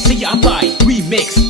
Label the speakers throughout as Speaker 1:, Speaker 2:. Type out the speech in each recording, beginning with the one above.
Speaker 1: See, I like remix.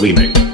Speaker 2: Leaning